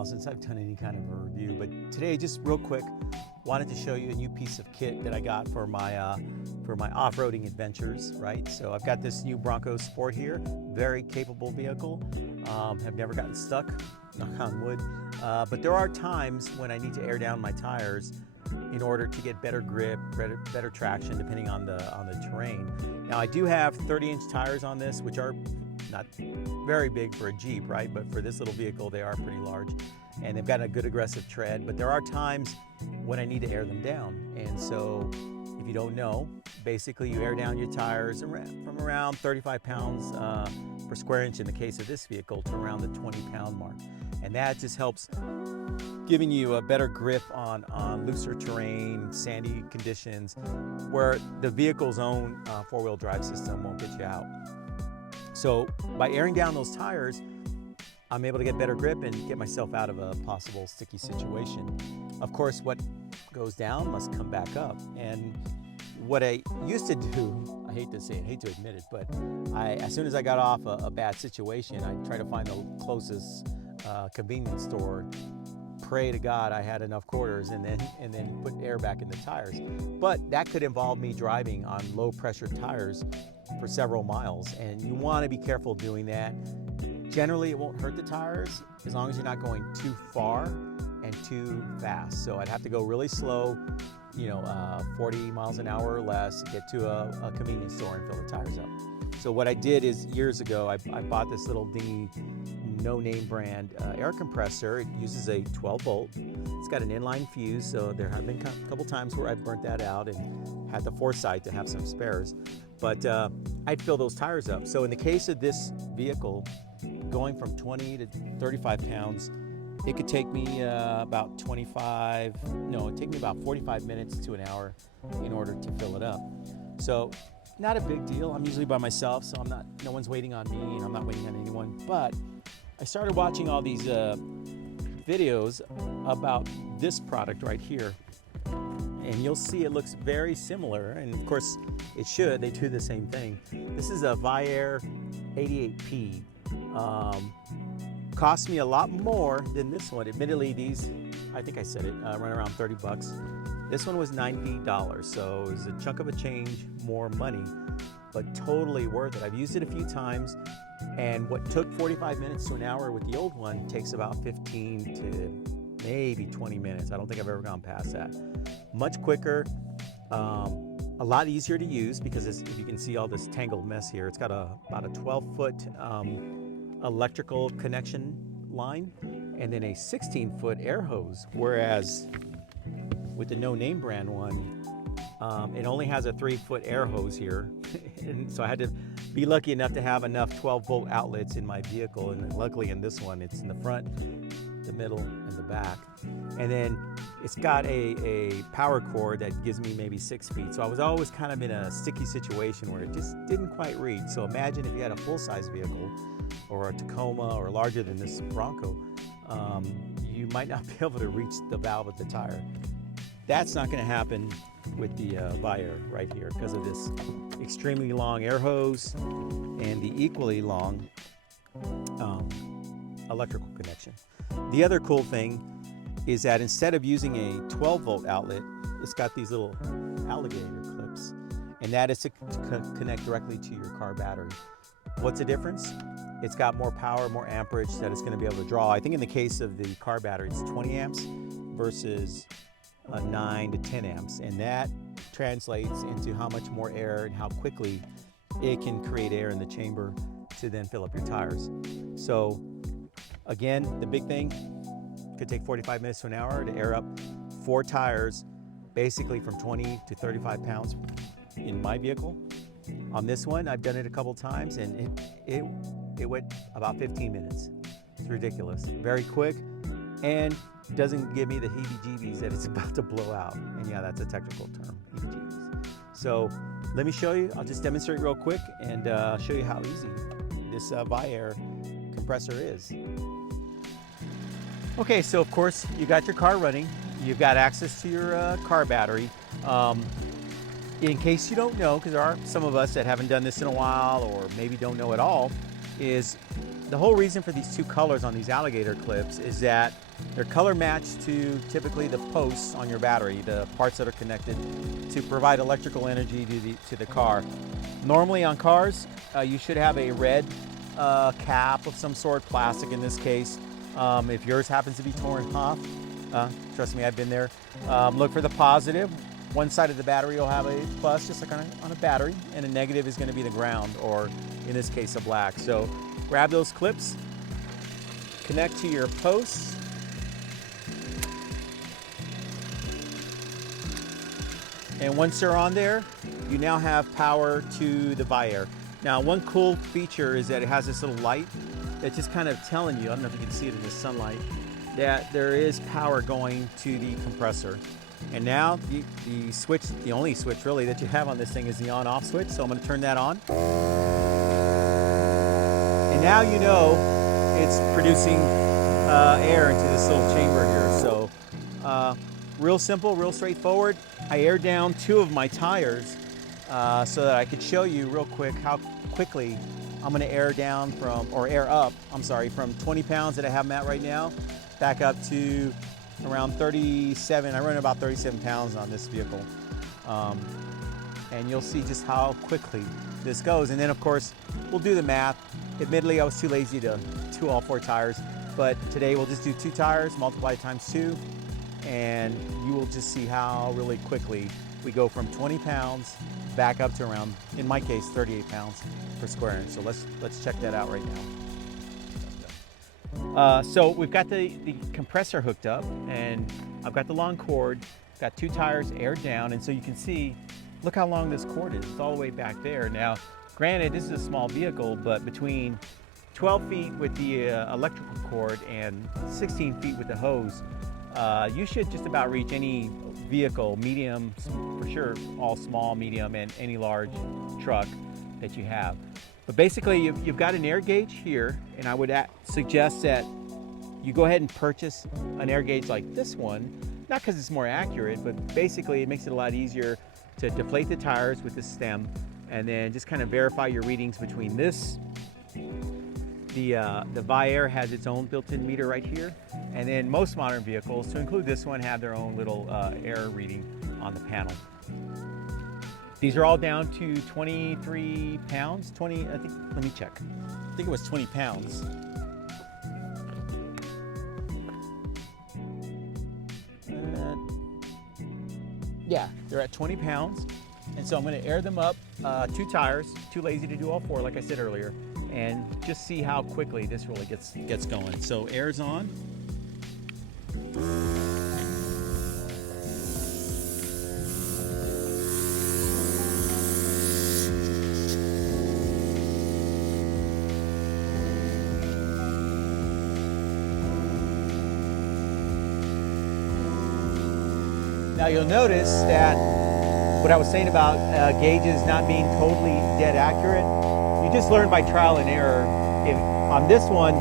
while since I've done any kind of a review, but today, just real quick, wanted to show you a new piece of kit that I got for my off-roading adventures, right? So I've got this new Bronco Sport here, very capable vehicle. Have never gotten stuck, knock on wood. But there are times when I need to air down my tires in order to get better grip, better traction, depending on the terrain. Now I do have 30-inch tires on this, which are not very big for a Jeep, right? But for this little vehicle, they are pretty large, and they've got a good aggressive tread. But there are times when I need to air them down, and so if you don't know, basically you air down your tires from around 35 pounds per square inch in the case of this vehicle to around the 20-pound mark, and that just helps giving you a better grip on looser terrain, sandy conditions, where the vehicle's own four-wheel drive system won't get you out. So by airing down those tires, I'm able to get better grip and get myself out of a possible sticky situation. Of course, what goes down must come back up. And what I used to do, I hate to say it, hate to admit it, but as soon as I got off a bad situation, I'd try to find the closest convenience store, pray to God I had enough quarters, and then put air back in the tires. But that could involve me driving on low pressure tires for several miles, and you want to be careful doing that. Generally, it won't hurt the tires as long as you're not going too far and too fast. So I'd have to go really slow, 40 miles an hour or less, get to a convenience store and fill the tires up. So what I did is, years ago, I bought this little dingy, no-name brand air compressor. It uses a 12-volt. It's got an inline fuse, so there have been a couple times where I've burnt that out and had the foresight to have some spares. But I'd fill those tires up. So in the case of this vehicle, going from 20 to 35 pounds, it could take me about 45 minutes to an hour in order to fill it up. So not a big deal. I'm usually by myself, so no one's waiting on me, and I'm not waiting on anyone. But I started watching all these videos about this product right here, and you'll see it looks very similar, and of course it should. They do the same thing. This is a ViAir 88P. Cost me a lot more than this one. Admittedly, these, I think I said it, run around 30 bucks. This one was $90, so it was a chunk of a change more money, but totally worth it. I've used it a few times, and what took 45 minutes to an hour with the old one takes about 15 to maybe 20 minutes. I don't think I've ever gone past that. Much quicker, a lot easier to use, because if you can see all this tangled mess here, it's got about a 12-foot electrical connection line and then a 16-foot air hose, whereas with the no-name brand one, it only has a 3-foot air hose here. And so I had to be lucky enough to have enough 12-volt outlets in my vehicle, and luckily in this one, it's in the front, the middle, and the back. And then it's got a power cord that gives me maybe 6 feet. So I was always kind of in a sticky situation where it just didn't quite reach. So imagine if you had a full-size vehicle or a Tacoma or larger than this Bronco, you might not be able to reach the valve of the tire. That's not going to happen with the ViAir right here because of this extremely long air hose and the equally long electrical connection. The other cool thing is that instead of using a 12-volt outlet, it's got these little alligator clips, and that is to connect directly to your car battery. What's the difference? It's got more power, more amperage that it's going to be able to draw. I think in the case of the car battery, it's 20 amps versus 9 to 10 amps, and that translates into how much more air and how quickly it can create air in the chamber to then fill up your tires. So again, the big thing, could take 45 minutes to an hour to air up 4 tires, basically from 20 to 35 pounds in my vehicle. On this one, I've done it a couple times, and it went about 15 minutes. It's ridiculous. Very quick, and doesn't give me the heebie-jeebies that it's about to blow out. And yeah, that's a technical term, heebie-jeebies. So let me show you. I'll just demonstrate real quick and show you how easy this ViAir compressor is. Okay, so of course you got your car running. You've got access to your car battery. In case you don't know, because there are some of us that haven't done this in a while or maybe don't know at all, is the whole reason for these two colors on these alligator clips is that they're color matched to typically the posts on your battery, the parts that are connected to provide electrical energy to the car. Normally on cars, you should have a red cap of some sort, plastic in this case. If yours happens to be torn off, trust me, I've been there. Look for the positive. One side of the battery will have a plus, just like on a battery, and a negative is going to be the ground, or in this case, a black. So grab those clips, connect to your posts, and once they're on there, you now have power to the ViAir. Now, one cool feature is that it has this little light that's just kind of telling you, I don't know if you can see it in the sunlight, that there is power going to the compressor. And now the switch, the only switch really that you have on this thing is the on-off switch. So I'm going to turn that on. And now you know it's producing air into this little chamber here. So real simple, real straightforward. I aired down 2 of my tires so that I could show you real quick how quickly I'm going to air up, from 20 pounds that I have them at right now, back up to around 37. I run about 37 pounds on this vehicle. And you'll see just how quickly this goes. And then of course, we'll do the math. Admittedly, I was too lazy to do all 4 tires, but today we'll just do 2 tires, multiply times 2, and you will just see how really quickly we go from 20 pounds back up to around, in my case, 38 pounds per square inch. So let's check that out right now. So we've got the compressor hooked up, and I've got the long cord, got 2 tires aired down, and so you can see, look how long this cord is. It's all the way back there. Now, granted, this is a small vehicle, but between 12 feet with the electrical cord and 16 feet with the hose, you should just about reach any vehicle, medium, for sure, all small, medium, and any large truck that you have. But basically, you've got an air gauge here, and I would suggest that you go ahead and purchase an air gauge like this one, not because it's more accurate, but basically it makes it a lot easier to deflate the tires with the stem, and then just kind of verify your readings between this. The ViAir has its own built-in meter right here, and then most modern vehicles, to include this one, have their own little air reading on the panel. These are all down to 23 pounds, I think, let me check. I think it was 20 pounds. Yeah, they're at 20 pounds. And so I'm gonna air them up, 2 tires, too lazy to do all 4, like I said earlier, and just see how quickly this really gets going. So air's on. Now you'll notice that what I was saying about gauges not being totally dead accurate, you just learn by trial and error. On this one,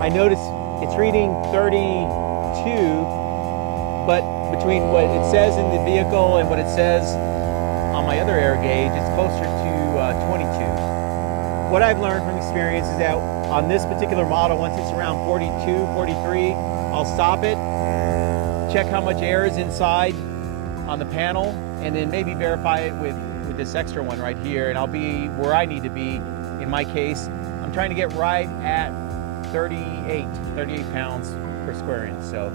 I noticed it's reading 32, but between what it says in the vehicle and what it says on my other air gauge, it's closer to 22. What I've learned from experience is that on this particular model, once it's around 42, 43, I'll stop it, check how much air is inside on the panel, and then maybe verify it with this extra one right here, and I'll be where I need to be. In my case, I'm trying to get right at 38 pounds per square inch. So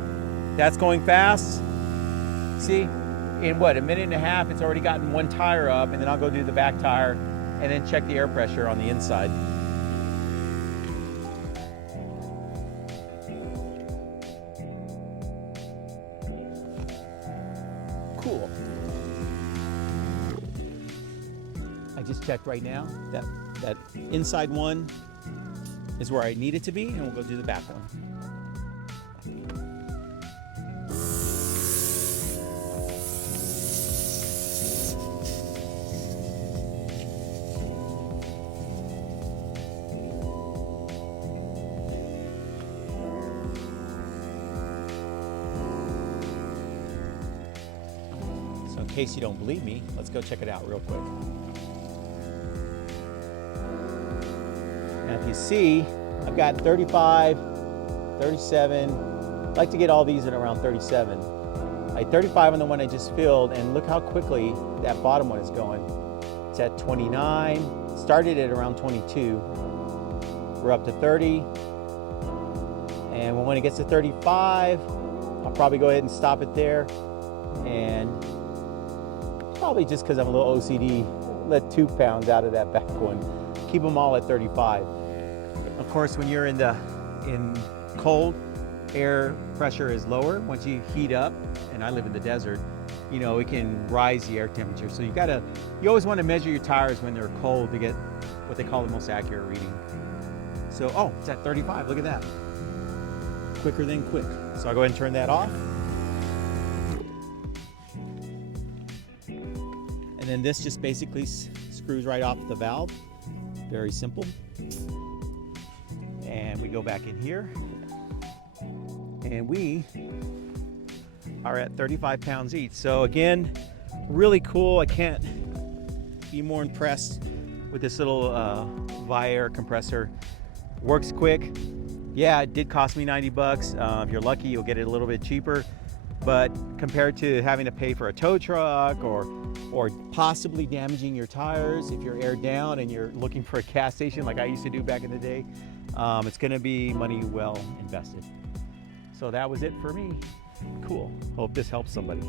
that's going fast. See, in what, a minute and a half, it's already gotten 1 tire up, and then I'll go do the back tire and then check the air pressure on the inside. Cool. I just checked right now that inside one is where I need it to be, and we'll go do the back one. So in case you don't believe me, let's go check it out real quick. Now you see, I've got 35, 37. I like to get all these in around 37. I had 35 on the one I just filled, and look how quickly that bottom one is going. It's at 29, started at around 22. We're up to 30. And when it gets to 35, I'll probably go ahead and stop it there. And probably just because I'm a little OCD, let 2 pounds out of that back one. Keep them all at 35. Of course, when you're in cold, air pressure is lower. Once you heat up, and I live in the desert, you know, it can rise the air temperature. So you always want to measure your tires when they're cold to get what they call the most accurate reading. So, oh, it's at 35, look at that. Quicker than quick. So I'll go ahead and turn that off. And then this just basically screws right off the valve. Very simple. And we go back in here. And we are at 35 pounds each. So again, really cool. I can't be more impressed with this little ViAir compressor. Works quick. Yeah, it did cost me 90 bucks. If you're lucky, you'll get it a little bit cheaper. But compared to having to pay for a tow truck or possibly damaging your tires if you're aired down and you're looking for a gas station like I used to do back in the day, it's gonna be money well invested. So that was it for me. Cool. Hope this helps somebody.